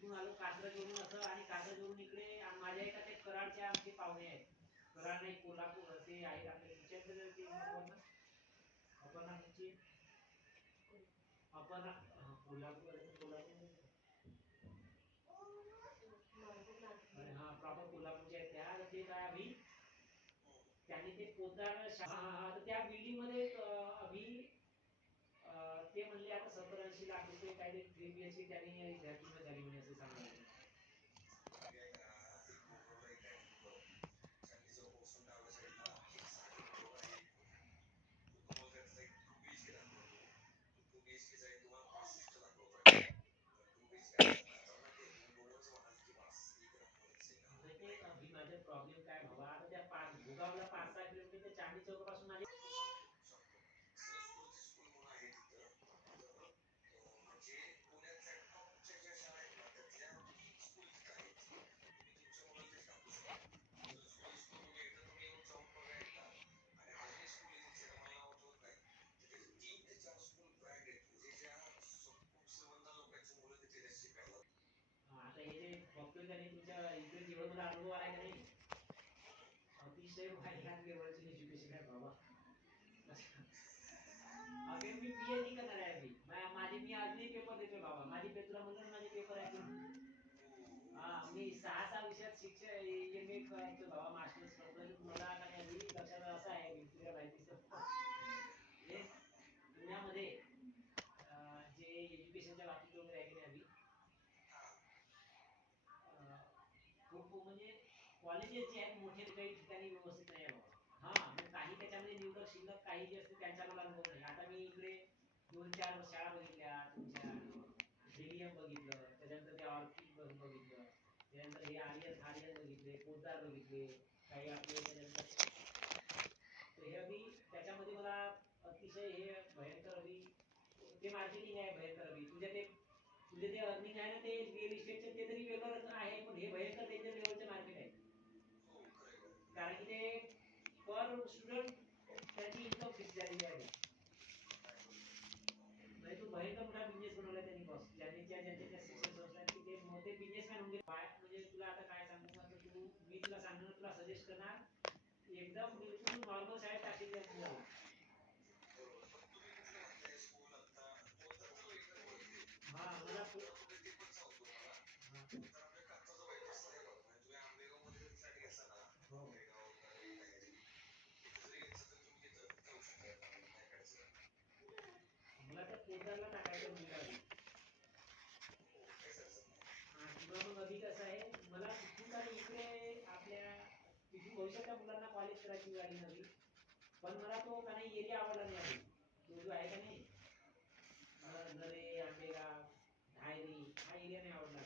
तिकडून आलो कात्रजवरून असं, आणि कात्रजवरून इकडे माझ्या एका ते कराडचे आमचे पाहुणे आहेत. कराड नाही, कोल्हापूर ते आहेत आपले तुमच्याकडे ते अपर्णा तुमची अपर्णा कोल्हापूर कोल्हापूर हा प्रॉपर कोल्हापूरचे आहेत त्या. तर ते काय अभि त्यांनी ते पोतार तर त्या बिल्डिंग मध्ये अभि ते म्हणले आता 70-80 लाख रुपये काय ते 3 BHK त्यांनी किंमत झाली म्हणे असं सांगितलं. माझा प्रॉब्लेम काय बाबा, आता त्या भुगावला 5-6 किलोमीटर चांदी चौकापासून माझे आता हे जे बघतोय त्याने तुमच्या इकडे जेवढं मला अनुभव आलाय का नाही, अतिशय वाह्यात लेवलचे एज्युकेशन आहे बाबा. अगे मी PhD करणार आहे अभि. माझे मी अजूनही पेपर देतोय बाबा. माझी तुला म्हणलं ना माझे पेपर आहेत. हा मी 6 विषयात शिक्षण MA करतोय बाबा, मास्टर्स करतोय. मला काय अभि लक्षात असं आहे की तुला माहितीच हे पुण्यामध्ये जे एज्युकेशनच्या बाबतीत वगैरे आहे की नाही खूप म्हणजे कॉलेजेस जे आहेत मोठे काही ठिकाणी व्यवस्थित नाही आहे बाबा. हा मग काही त्याच्यामध्ये निवडक शिल्लक काही जे असते त्यांचा मला अनुभव नाही. आता मी इकडे 2-4 शाळा बघितल्या तुमच्या, डेलियम बघितलं, त्याच्यानंतर ते ऑर्किड बघितलं, त्यानंतर हे आर्यन आर्यन बघितले, पोद्दार बघितले, काही आपले त्याच्यानंतर हे अभि त्याच्यामध्ये मला अतिशय हे भयंकर अभि ते मार्केटिंग आहे भयंकर अभि. तुझे ते अर्निंग आहे ना ते रिअल इस्टेटचे ते तरी वेगळं आहे, पण हे भयंकर डेंजर लेवलचे मार्केट आहे. कारण की ते पर स्टुडंट त्याची इन्कम फिक्स झालेली आहे. म्हणजे तू भयंकर मोठा बिझनेस बनवला त्यांनी बॉस, ज्यांनी ज्यांच्या शिक्षण संस्थांनी ते मोठे बिझनेसमॅन होऊन गेले. म्हणजे तुला आता काय सांगू का, मी तुला सांगणार, तुला सजेस्ट करणार एकदम बिलकुल नॉर्मल शाळेत टाकली त्या. हा मला मला त्या पोर्टलला टाकायचं म्हणलं. किंवा मग अभि कसं आहे, मला तिथून आणि इकडे आपल्या तिथून भविष्याच्या मुलांना कॉलेज करायची वेळ आली नवी, पण मला तो का नाही एरिया आवडला नाही. तो जो आहे का नाही नरे आंबेगाव धायरी हा एरिया नाही आवडला.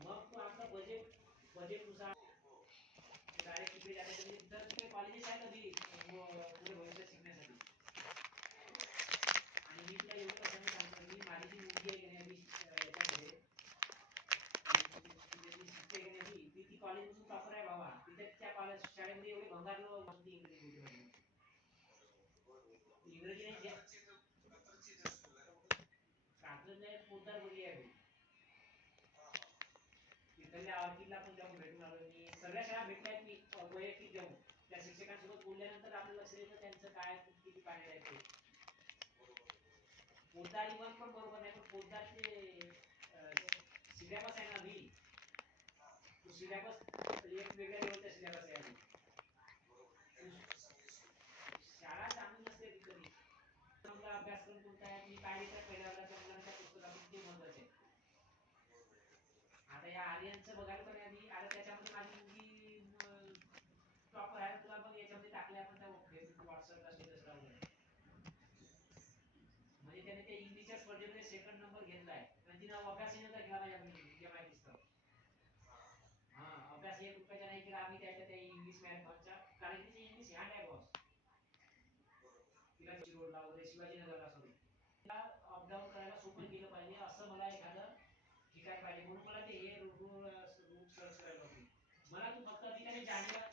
मग तो आपला बजेटनुसार डायरेक्ट तिकडे जाण्यासाठी तर तिकडे कॉलेजेस आहेत अभि पुढे भविष्यात शिकण्यासाठी. आणि मी तुला एवढं कशाने सांगतो, मी माझी जी मुलगी आहे की नाही अभि याच्यामध्ये शिकते की नाही ती कॉलेजमधून टॉपर आहे बाबा. तिथे त्या कॉलेज शाळेमध्ये एवढे भंगार होती इंग्रजी नाही कात्रज नाही पोद्दार बोलली आहे. तिथल्या ऑर्किडला पण जाऊन भेटून आलो मी. सगळ्या शाळा भेटल्या मी वैयक्तिक जाऊन त्या शिक्षकांसोबत बोलल्यानंतर आपलं लक्ष येतं त्यांचं काय किती पाणी आहे ते. पोद्दार इव्हन पण बरोबर नाही, पण पोद्दारचे सिलेबस आहे ना मी, तो सिलेबस एक वेगळ्या लेवलचा सिलेबस आहे. शाळा चांगली नसते कधी. चांगला अभ्यासक्रम कोणता आहे मी काय देतात पहिल्या वर्गाच्या मुलांच्या पुस्तकातून ते महत्वाचे आहे. आता या आर्यनचं बघायला पण आधी आता त्याच्यामध्ये माझी मुलगी टॉपर आहे. तुला पण याच्यामध्ये टाकले आपण त्या फेसबुक व्हॉट्सअपला स्टेटस लावलं, म्हणजे त्याने ते इंग्लिशच्या स्पर्धेमध्ये सेकंड नंबर घेतलाय आणि तिने अभ्यासही नव्हता केला माझ्या मुलीने माहिती दिसतं. हा अभ्यास 1 रुपयाचा नाही केला आम्ही त्याच्या त्या इंग्लिश मॅथचा, कारण की तिची इंग्लिश हँड आहे बॉस. तिला रोडला वगैरे शिवाजीनगरला सोडून तिला अपडाऊन करायला सोपं केलं पाहिजे असं मला एखादं ठिकाण पाहिजे. म्हणून मला ते हे रूट सर्च करायला होती. मला तू फक्त ठिकाणी जाणलं